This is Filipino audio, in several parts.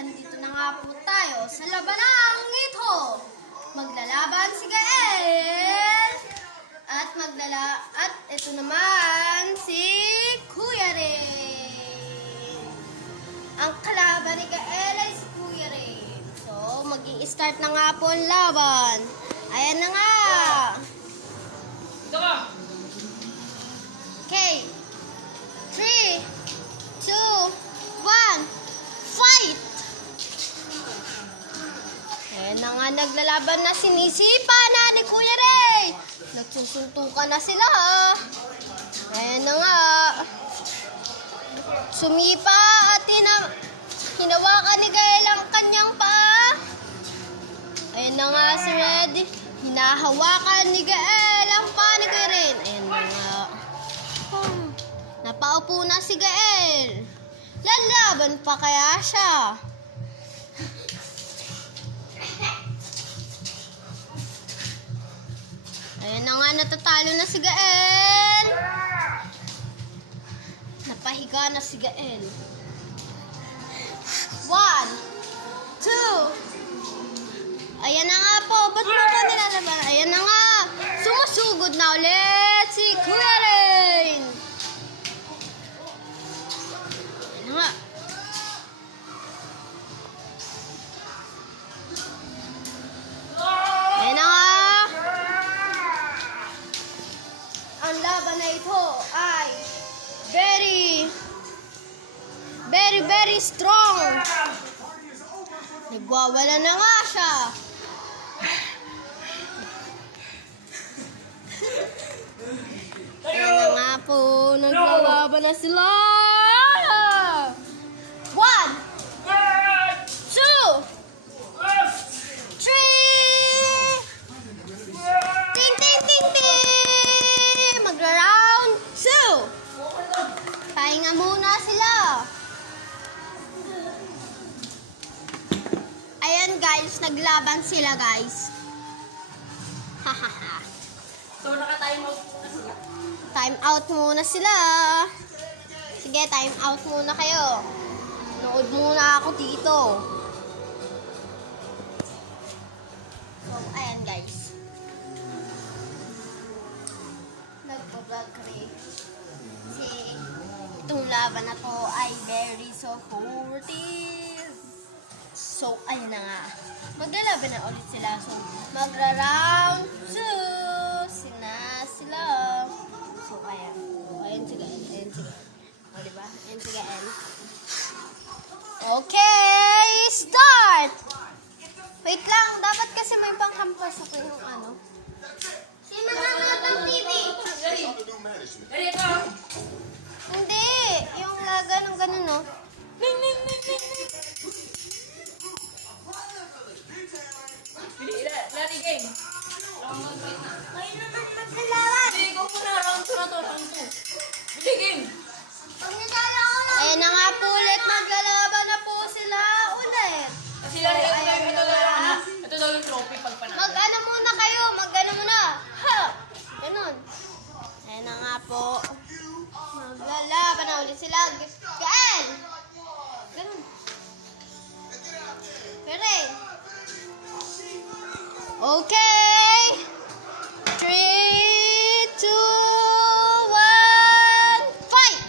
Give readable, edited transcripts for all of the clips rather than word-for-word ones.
andito na nga po tayo sa labanang ito. Maglalaban si Gael at ito naman si Kuya Ray. Ang kalaban ni Gael ay si Kuya Ray. So, mag-i-start na nga po ang laban. Ayan na nga. Okay. 3, 2, 1, fight! Ayan na nga, naglalaban na, sinisipa na ni Kuya Ray. Nagsusuntukan na sila, ha. Ayan na nga. Sumipa at hinawakan ni Gael ang kanyang paa. Ayan na nga si Red. Hinahawakan ni Gael ang paa ni Kuya Ray. Ayan na nga. Napaupo na si Gael. Lalaban pa kaya siya? Ayan na nga, natatalo na si Gael. Napahiga na si Gael. 1, 2. Ayan na nga po. Ba't mo ka nilalaban? Ayan na nga. Sumusugod na ulit si Kuya Ray. Ayan na nga. Ayan na nga. Ang laban na ito ay very strong. Nagwawala na nga siya. Ayan na nga po. Naglalaban na sila. 1, 2, 3. Ting, ting, ting, ting. Magra-round 2. Pahinga muna sila. Ayan guys, naglaban sila guys. Hahaha. So, naka-time out na sila. Time out muna sila. Sige, time out muna kayo. Nood muna ako dito. So, ayan guys. Nagpa-vlog kami. Kasi itong laban na to ay very supportive. So, ayun na nga. Maglalaban na ulit sila. So, magra-round 2. Sila. So, ayan. Ayan si Gael. O, diba? Ayan si Gael. Okay, start! Wait lang. Dapat kasi may panghampas ako yung ano. Sino nanonood ng TV? Dali ito. Hindi. Yung ganun, no? Bili, lati game. Kayo naman maglalaban. Bili, ikaw muna. Round 2 na to. Round 2. Bili, game. Ayan na nga po ulit. Maglalaban na po sila ulit. Kasi lari, ito daw yung trophy pag panalo. Mag-ano muna kayo. Mag-ano muna. Ha! Ganun. Ayan na nga po. Maglalaban na ulit sila. Gael! Ganun. Pwede. Okay. 3, 2, 1, fight!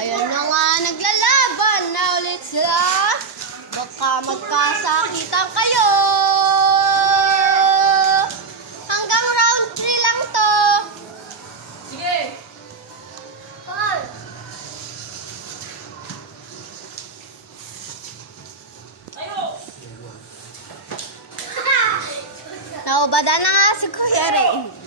Ayun na nga, naglalaban na ulit sila. Baka magkasakitan kayo. Hanggang round 3 lang to. Sige. Paul. Tayo. Naubada na nga si Kuya Ray.